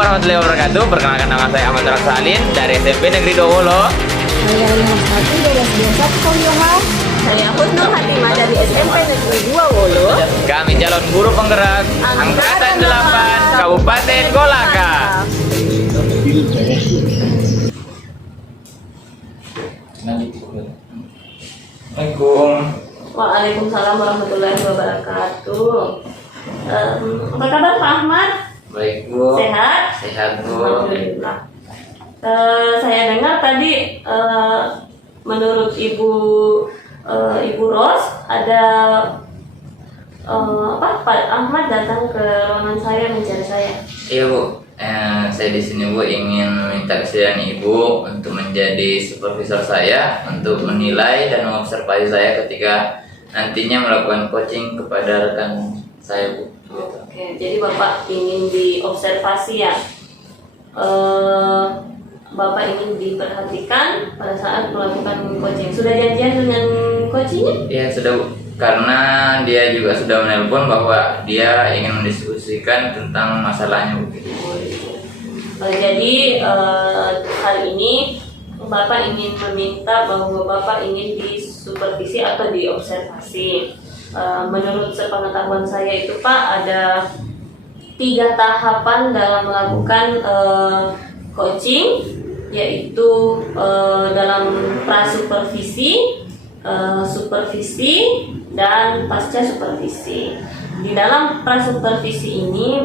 warahmatullahi wabarakatuh. Perkenalkan, nama saya Ahmad Raksalin dari SMP Negeri Dowolo. Saya Ilham Sati dari SD 1 Kolioha. Saya Husnul Hatimah dari SMP Negeri 2 Wolo. Kami calon guru penggerak Angkatan 8 Kabupaten Kolaka. Assalamualaikum. Waalaikumsalam warahmatullahi wabarakatuh. Apa kabar Pak Ahmad? Baik Bu. Sehat? Sehat Bu. Alhamdulillah. Saya dengar tadi menurut Ibu Ros ada Pak Ahmad datang ke ruangan saya mencari saya. Iya Bu. Saya di sini Bu ingin meminta kesediaan Ibu untuk menjadi supervisor saya untuk menilai dan mengobservasi saya ketika nantinya melakukan coaching kepada rekan saya Bu. Oke, jadi Bapak ingin diobservasi ya. Bapak ingin diperhatikan pada saat melakukan coaching. Sudah janjian dengan coachingnya? Ya sudah Bu. Karena dia juga sudah menelpon bahwa dia ingin mendiskusikan tentang masalahnya Bu. Jadi hari ini Bapak ingin meminta bahwa Bapak ingin disupervisi atau diobservasi. Menurut sepengetahuan saya itu Pak ada 3 tahapan dalam melakukan coaching, yaitu dalam prasupervisi, supervisi, dan pasca supervisi. Di dalam prasupervisi ini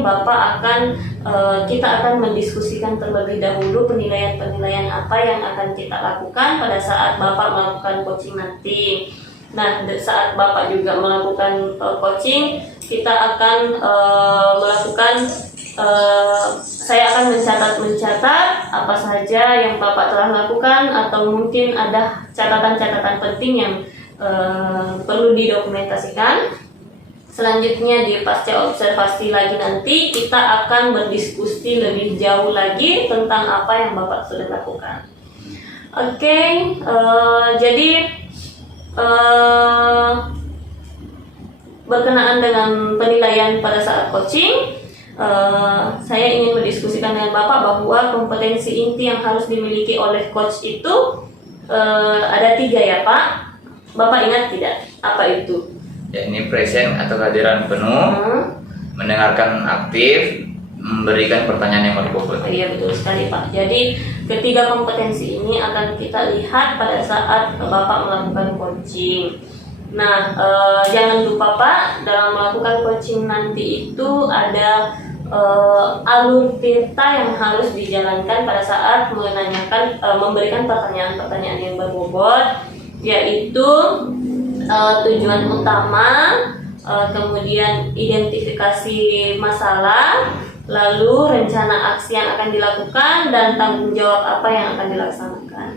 kita akan mendiskusikan terlebih dahulu penilaian-penilaian apa yang akan kita lakukan pada saat Bapak melakukan coaching nanti. Nah, saat Bapak juga melakukan coaching, kita akan saya akan mencatat apa saja yang Bapak telah lakukan, atau mungkin ada catatan-catatan penting yang perlu didokumentasikan. Selanjutnya di pasca observasi lagi nanti kita akan berdiskusi lebih jauh lagi tentang apa yang Bapak sudah lakukan. Oke, jadi berkenaan dengan penilaian pada saat coaching, saya ingin mendiskusikan dengan Bapak bahwa kompetensi inti yang harus dimiliki oleh coach itu ada 3 ya Pak. Bapak ingat tidak apa itu? Ya, ini present atau kehadiran penuh, mendengarkan aktif, memberikan pertanyaan yang berbobot. Iya betul sekali Pak. Jadi ketiga kompetensi ini akan kita lihat pada saat Bapak melakukan coaching. Nah, jangan lupa Pak, dalam melakukan coaching nanti itu ada alur tirta yang harus dijalankan pada saat memberikan pertanyaan-pertanyaan yang berbobot, yaitu tujuan utama, kemudian identifikasi masalah, lalu rencana aksi yang akan dilakukan, dan tanggung jawab apa yang akan dilaksanakan.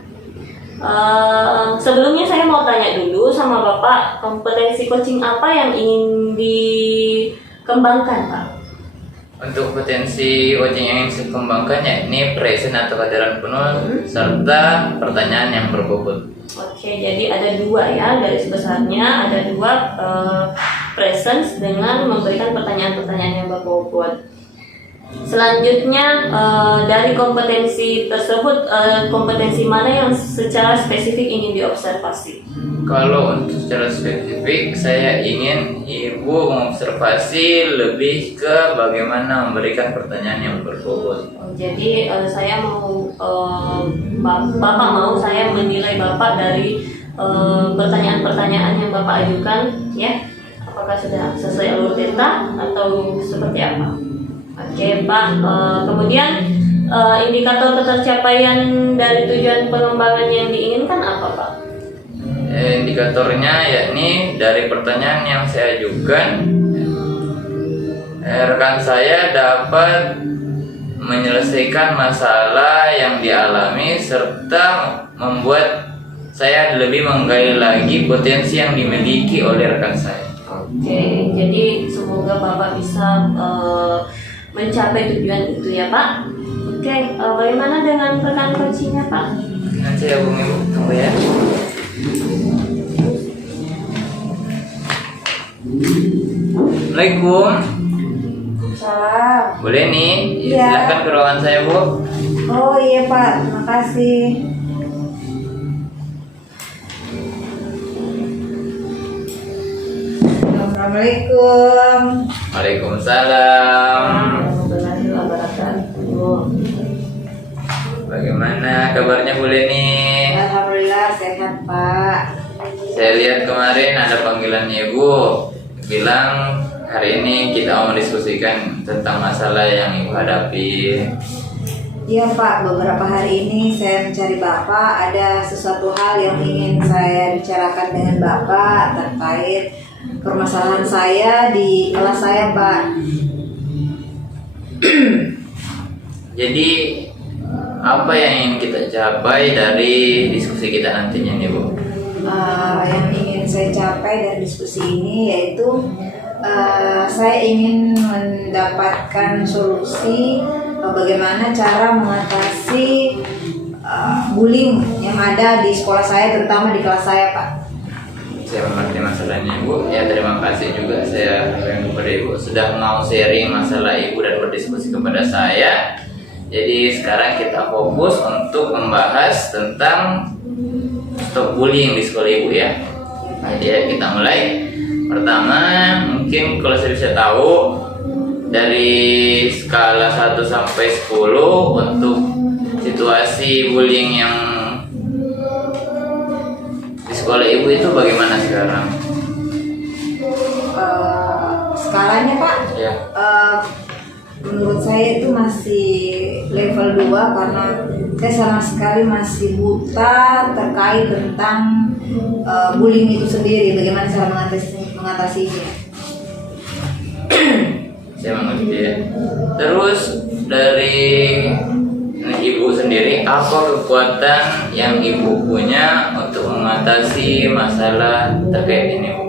Sebelumnya saya mau tanya dulu sama Bapak, kompetensi coaching apa yang ingin dikembangkan Pak? Untuk potensi coaching yang ingin saya kembangkan, ya ini present atau kehadiran penuh serta pertanyaan yang berbobot. Oke, jadi ada 2 ya, garis besarnya ada 2, presence dengan memberikan pertanyaan-pertanyaan yang berbobot. Selanjutnya dari kompetensi tersebut, kompetensi mana yang secara spesifik ingin diobservasi? Kalau untuk secara spesifik, saya ingin Ibu mengobservasi lebih ke bagaimana memberikan pertanyaan yang berbobot. Jadi saya mau Bapak mau saya menilai Bapak dari pertanyaan-pertanyaan yang Bapak ajukan, ya. Apakah sudah sesuai alur tirta atau seperti apa? Oke Pak. Kemudian indikator ketercapaian dari tujuan pengembangan yang diinginkan apa Pak? Indikatornya yakni dari pertanyaan yang saya ajukan, rekan saya dapat menyelesaikan masalah yang dialami serta membuat saya lebih menggali lagi potensi yang dimiliki oleh rekan saya. Oke, jadi semoga Bapak bisa mencapai tujuan itu ya Pak. Oke, bagaimana dengan rekan coachingnya Pak? Nanti saya hubungi Bu, tunggu ya. Assalamualaikum. Salam. Boleh nih Iya. Silakan ke ruangan saya, Bu. Oh iya Pak, terima kasih. Assalamualaikum. Waalaikumsalam. Warahmatullahi wabarakatuh. Bagaimana kabarnya Bu Leni? Alhamdulillah sehat Pak. Saya lihat kemarin ada panggilannya Ibu, bilang hari ini kita mau mendiskusikan tentang masalah yang Ibu hadapi. Iya Pak, beberapa hari ini saya mencari Bapak, ada sesuatu hal yang ingin saya bicarakan dengan Bapak terkait permasalahan saya di kelas saya Pak. Jadi apa yang ingin kita capai dari diskusi kita nantinya nih Bu? Yang ingin saya capai dari diskusi ini yaitu saya ingin mendapatkan solusi bagaimana cara mengatasi bullying yang ada di sekolah saya, terutama di kelas saya Pak. Saya mengerti masalahnya Ibu. Ya terima kasih juga saya kepada Ibu sudah mau sharing masalah Ibu dan berdiskusi kepada saya. Jadi sekarang kita fokus untuk membahas tentang stop bullying di sekolah Ibu ya. Jadi kita mulai. Pertama mungkin kalau saya bisa tahu dari skala 1 sampai 10 untuk situasi bullying yang di sekolah Ibu itu bagaimana sekarang? Skalanya Pak, Ya. menurut saya itu masih level 2 karena saya sama sekali masih buta terkait tentang bullying itu sendiri, bagaimana cara mengatasinya. Saya mengerti ya. Terus dari Ibu sendiri apa kekuatan yang Ibu punya untuk mengatasi masalah terkait ini Bu?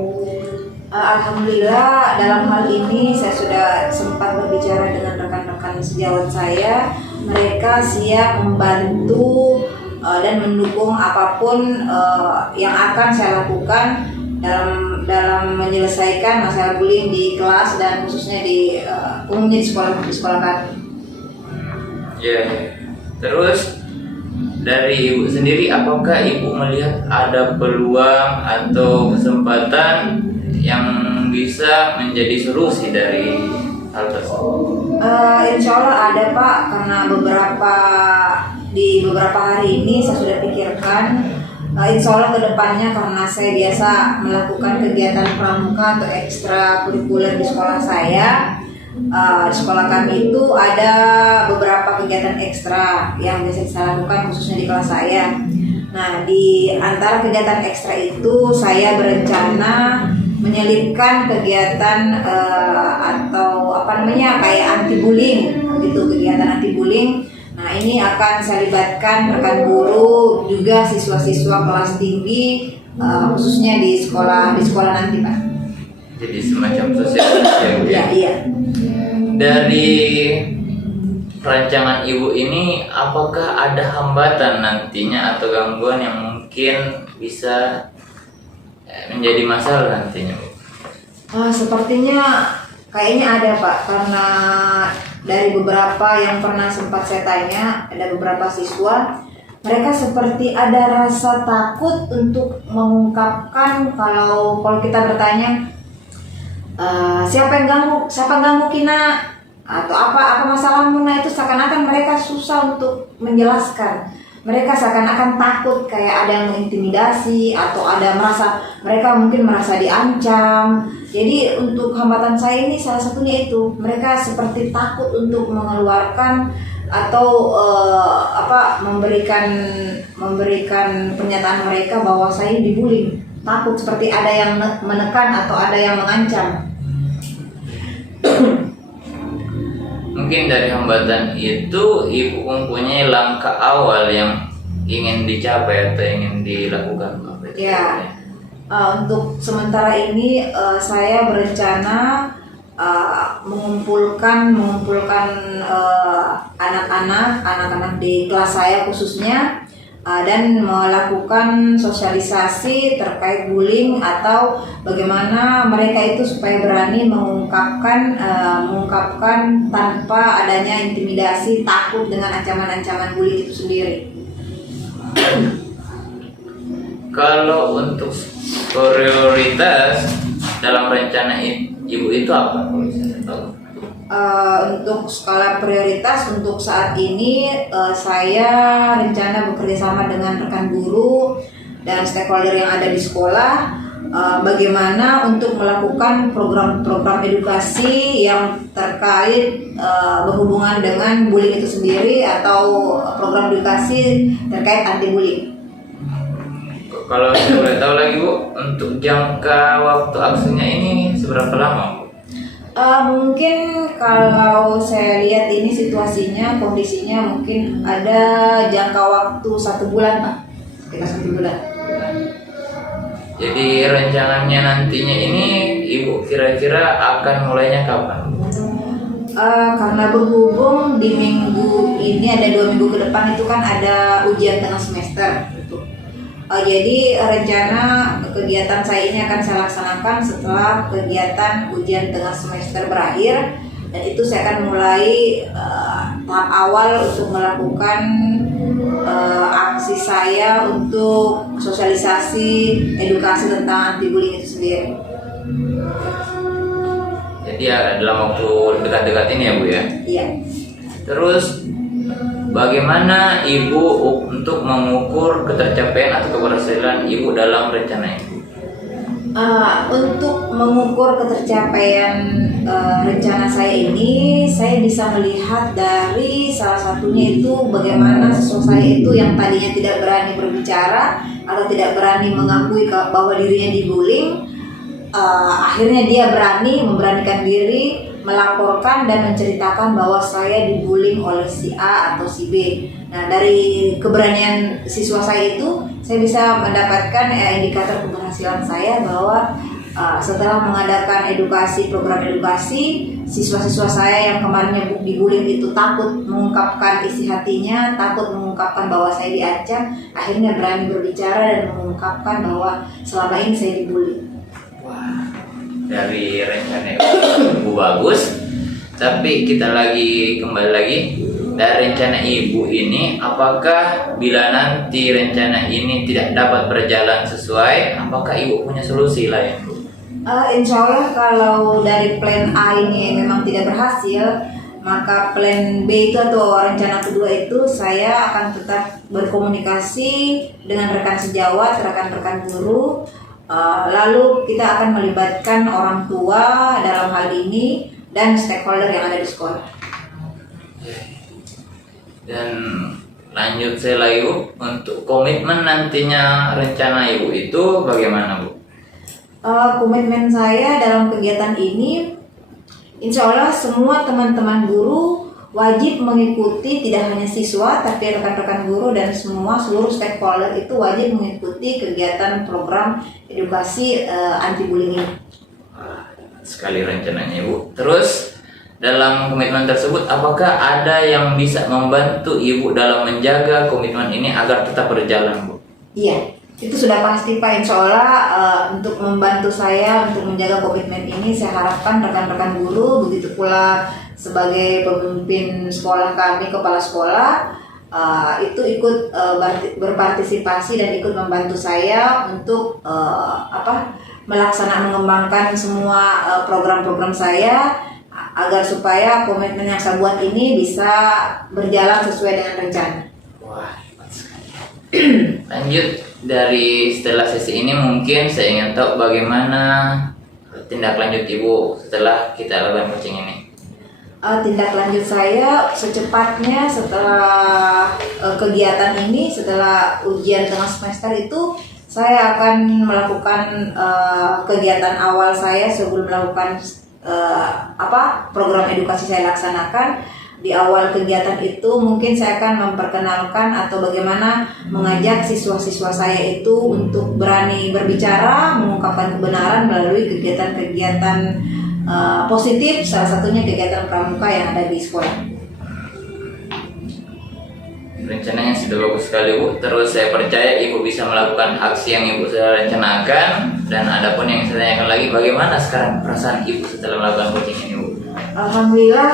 Alhamdulillah dalam hal ini saya sudah sempat berbicara dengan rekan-rekan sejawat saya. Mereka siap membantu dan mendukung apapun yang akan saya lakukan dalam menyelesaikan masalah bullying di kelas dan khususnya di umumnya di sekolah kami. Ya. Terus dari Ibu sendiri apakah Ibu melihat ada peluang atau kesempatan yang bisa menjadi solusi dari hal tersebut? Insya Allah ada Pak, karena di beberapa hari ini saya sudah pikirkan. Insya Allah kedepannya karena saya biasa melakukan kegiatan pramuka atau ekstrakurikuler di sekolah saya. Di sekolah kami itu ada beberapa kegiatan ekstra yang biasa saya lakukan khususnya di kelas saya. Nah, di antara kegiatan ekstra itu saya berencana menyelipkan kegiatan atau kayak anti bullying gitu, kegiatan anti bullying. Nah, ini akan saya libatkan rekan guru juga siswa-siswa kelas tinggi khususnya di sekolah nanti Pak. Jadi semacam sosialisasi ya. Iya. Dari rancangan Ibu ini apakah ada hambatan nantinya atau gangguan yang mungkin bisa menjadi masalah nantinya Bu? Sepertinya kayaknya ada Pak, karena dari beberapa yang pernah sempat saya tanya, ada beberapa siswa mereka seperti ada rasa takut untuk mengungkapkan kalau kita bertanya siapa yang ganggu Kina atau apa masalahmu. Nah, itu seakan-akan mereka susah untuk menjelaskan. Mereka seakan-akan takut, kayak ada yang mengintimidasi atau mereka mungkin merasa diancam. Jadi untuk hambatan saya ini salah satunya itu, mereka seperti takut untuk mengeluarkan atau memberikan pernyataan mereka bahwa saya dibully. Takut seperti ada yang menekan atau ada yang mengancam. Mungkin dari hambatan itu Ibu mempunyai langkah awal yang ingin dicapai atau ingin dilakukan Pak? Ya, untuk sementara ini saya berencana mengumpulkan anak-anak di kelas saya khususnya dan melakukan sosialisasi terkait bullying atau bagaimana mereka itu supaya berani mengungkapkan tanpa adanya intimidasi, takut dengan ancaman-ancaman bullying itu sendiri. Kalau untuk prioritas dalam rencana ibu itu apa? Kalau bisa saya tahu. Untuk skala prioritas untuk saat ini saya rencana bekerja sama dengan rekan guru dan stakeholder yang ada di sekolah, bagaimana untuk melakukan program-program edukasi yang terkait berhubungan dengan bullying itu sendiri atau program edukasi terkait anti bullying. Kalau saya boleh tahu lagi Bu, untuk jangka waktu aksinya ini seberapa lama Bu? Mungkin kalau saya lihat ini situasinya, kondisinya mungkin ada jangka waktu 1 bulan Pak, sekitar 1 bulan. Jadi rencananya nantinya ini Ibu kira-kira akan mulainya kapan? Karena berhubung di minggu ini ada 2 minggu ke depan itu kan ada ujian tengah semester gitu. Jadi rencana kegiatan saya ini akan saya laksanakan setelah kegiatan ujian tengah semester berakhir, dan itu saya akan mulai tahap awal untuk melakukan aksi saya untuk sosialisasi edukasi tentang anti bullying itu sendiri. Jadi ya dalam waktu dekat-dekat ini ya Bu ya? Iya. Terus bagaimana Ibu untuk mengukur ketercapaian atau keberhasilan Ibu dalam rencana ini? Untuk mengukur ketercapaian rencana saya ini, saya bisa melihat dari salah satunya itu bagaimana siswa saya itu yang tadinya tidak berani berbicara atau tidak berani mengakui bahwa dirinya dibullying, akhirnya dia memberanikan diri melaporkan dan menceritakan bahwa saya dibullying oleh si A atau si B. Nah, dari keberanian siswa saya itu, saya bisa mendapatkan indikator keberhasilan saya bahwa setelah mengadakan program edukasi, siswa-siswa saya yang kemarinnya dibullying itu takut mengungkapkan isi hatinya, takut mengungkapkan bahwa saya diancam, akhirnya berani berbicara dan mengungkapkan bahwa selama ini saya dibully. Wah, dari rencana Ibu bagus, tapi kita kembali lagi dari rencana Ibu ini, apakah bila nanti rencana ini tidak dapat berjalan sesuai, apakah Ibu punya solusi lain Bu? Insya Allah kalau dari plan A ini memang tidak berhasil, maka plan B itu atau rencana kedua itu saya akan tetap berkomunikasi dengan rekan sejawat, rekan-rekan guru. Lalu kita akan melibatkan orang tua dalam hal ini dan stakeholder yang ada di sekolah. Dan lanjut saya lagi Bu, untuk komitmen nantinya rencana Ibu itu bagaimana Bu? Komitmen saya dalam kegiatan ini, insya Allah semua teman-teman guru wajib mengikuti, tidak hanya siswa tapi rekan-rekan guru dan seluruh stakeholder itu wajib mengikuti kegiatan program edukasi anti bullying ini. Sekali rencananya Bu. Terus dalam komitmen tersebut, apakah ada yang bisa membantu Ibu dalam menjaga komitmen ini agar tetap berjalan Bu? Iya, itu sudah pasti Pak. Insya Allah untuk membantu saya untuk menjaga komitmen ini, saya harapkan rekan-rekan guru, begitu pula sebagai pemimpin sekolah kami, kepala sekolah, itu ikut berpartisipasi dan ikut membantu saya untuk mengembangkan semua program-program saya agar supaya komitmen yang saya buat ini bisa berjalan sesuai dengan rencana. Wah, hebat sekali. Lanjut dari setelah sesi ini, mungkin saya ingin tahu bagaimana tindak lanjut Ibu setelah kita lakukan coaching ini. Tindak lanjut saya secepatnya setelah kegiatan ini, setelah ujian tengah semester itu, saya akan melakukan kegiatan awal saya sebelum melakukan program edukasi saya laksanakan. Di awal kegiatan itu mungkin saya akan memperkenalkan atau bagaimana mengajak siswa-siswa saya itu untuk berani berbicara, mengungkapkan kebenaran melalui kegiatan-kegiatan positif, salah satunya kegiatan pramuka yang ada di sekolah. rencananya sudah bagus sekali Bu. Terus saya percaya Ibu bisa melakukan aksi yang Ibu sudah rencanakan. Dan adapun yang saya tanyakan lagi, bagaimana sekarang perasaan Ibu setelah melakukan coaching ini Bu? Alhamdulillah,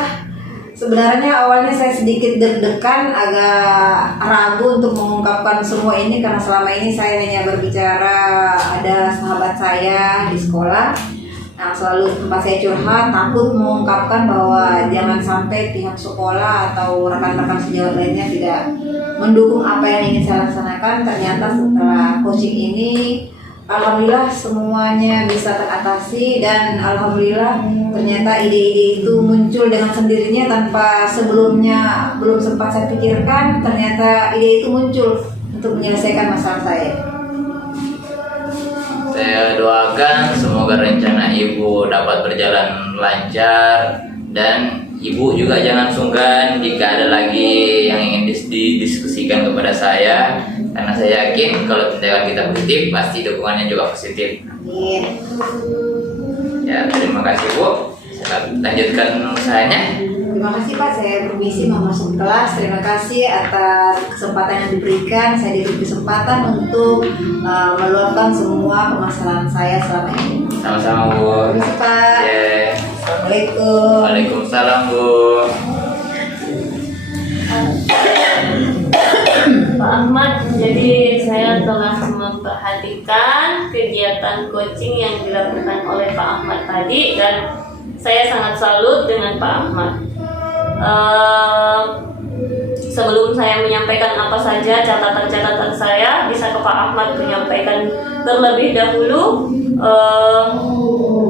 sebenarnya awalnya saya sedikit deg-degan, agak ragu untuk mengungkapkan semua ini karena selama ini saya hanya berbicara ada sahabat saya di sekolah yang selalu tempat saya curhat, takut mengungkapkan bahwa jangan sampai pihak sekolah atau rekan-rekan sejawat lainnya tidak mendukung apa yang ingin saya laksanakan. Ternyata setelah coaching ini alhamdulillah semuanya bisa teratasi, dan alhamdulillah ternyata ide-ide itu muncul dengan sendirinya tanpa sebelumnya belum sempat saya pikirkan. Ternyata ide itu muncul untuk menyelesaikan masalah saya. Saya doakan semoga rencana Ibu dapat berjalan lancar, dan Ibu juga jangan sungkan jika ada lagi yang ingin didiskusikan kepada saya, karena saya yakin kalau tindakan kita positif pasti dukungannya juga positif. Amin. Ya, terima kasih Bu. Saya lanjutkan usahanya. Terima kasih Pak, saya permisi mau masuk kelas. Terima kasih atas kesempatan yang diberikan. Saya diberi kesempatan untuk meluapkan semua permasalahan saya selama ini. Sama-sama Bu. Terima kasih Pak. Yeah. Assalamualaikum. Waalaikumsalam Bu. Pak Ahmad, jadi saya telah memperhatikan kegiatan coaching yang dilakukan oleh Pak Ahmad tadi, dan saya sangat salut dengan Pak Ahmad. Sebelum saya menyampaikan apa saja catatan-catatan saya, bisa ke Pak Ahmad menyampaikan terlebih dahulu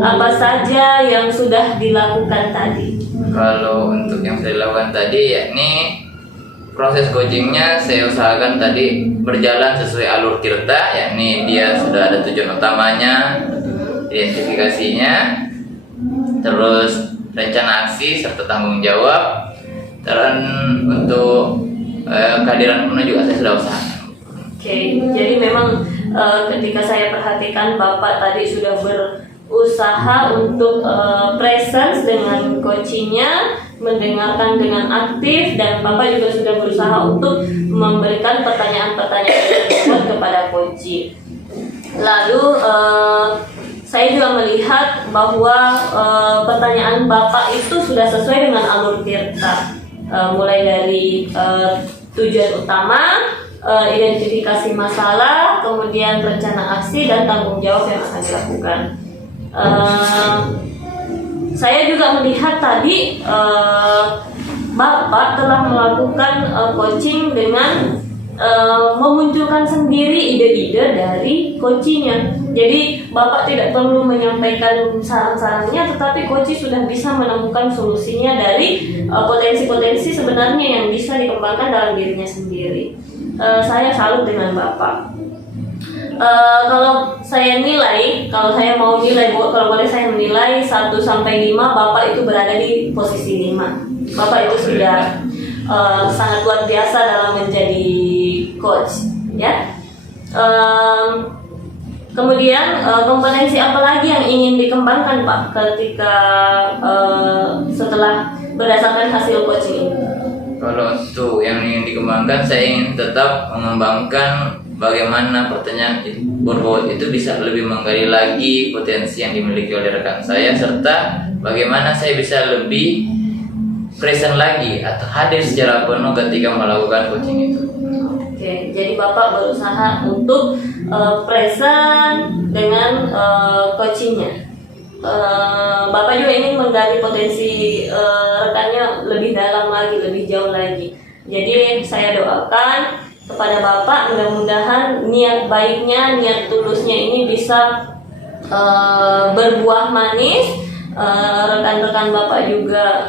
apa saja yang sudah dilakukan tadi. Kalau untuk yang saya lakukan tadi, yakni proses coachingnya saya usahakan tadi berjalan sesuai alur tirta, yakni dia sudah ada tujuan utamanya, identifikasinya, terus rencana aksi serta tanggung jawab, dan untuk kehadiran penuh juga saya sudah usahakan. Oke, jadi memang ketika saya perhatikan Bapak tadi sudah berusaha untuk presence dengan coachingnya, mendengarkan dengan aktif, dan Bapak juga sudah berusaha untuk memberikan pertanyaan-pertanyaan kepada coaching. Lalu saya juga melihat bahwa pertanyaan Bapak itu sudah sesuai dengan alur tirta, mulai dari tujuan utama, identifikasi masalah, kemudian rencana aksi, dan tanggung jawab yang akan dilakukan. Saya juga melihat tadi Bapak telah melakukan coaching dengan memunculkan sendiri ide-ide dari coachingnya. Jadi Bapak tidak perlu menyampaikan saran-sarannya, tetapi coaching sudah bisa menemukan solusinya dari potensi-potensi sebenarnya yang bisa dikembangkan dalam dirinya sendiri. Saya salut dengan Bapak. Kalau saya mau nilai, kalau boleh saya menilai 1 sampai 5, Bapak itu berada di posisi 5. Bapak itu sudah sangat luar biasa dalam menjadi coach, ya. Kemudian kompetensi apa lagi yang ingin dikembangkan Pak ketika setelah berdasarkan hasil coaching ini? Kalau untuk yang ingin dikembangkan, saya ingin tetap mengembangkan bagaimana pertanyaan berbobot itu bisa lebih menggali lagi potensi yang dimiliki oleh rekan saya, serta bagaimana saya bisa lebih present lagi atau hadir secara penuh ketika melakukan coaching itu. Oke, jadi Bapak berusaha untuk present dengan coachingnya. Bapak juga ingin menggali potensi rekannya lebih dalam lagi, lebih jauh lagi. Jadi saya doakan kepada Bapak, mudah-mudahan niat baiknya, niat tulusnya ini bisa berbuah manis. Rekan-rekan Bapak juga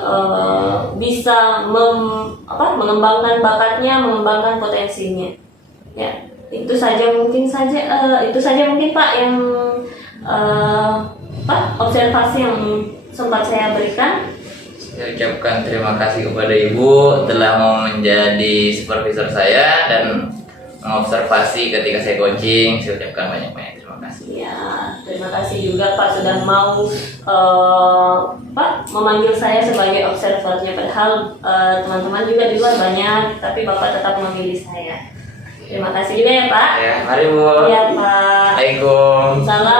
bisa mengembangkan bakatnya, mengembangkan potensinya. Ya, itu saja mungkin Pak yang observasi yang sempat saya berikan. Saya ucapkan terima kasih kepada Ibu telah mau menjadi supervisor saya, dan mengobservasi ketika saya coaching. Saya ucapkan banyak-banyak terima kasih. Ya, terima kasih juga Pak sudah mau Pak memanggil saya sebagai observernya. Padahal teman-teman juga di luar banyak, tapi Bapak tetap memilih saya. Terima kasih juga ya Pak. Ya, mari Bu. Ya Pak. Assalamualaikum. Salam.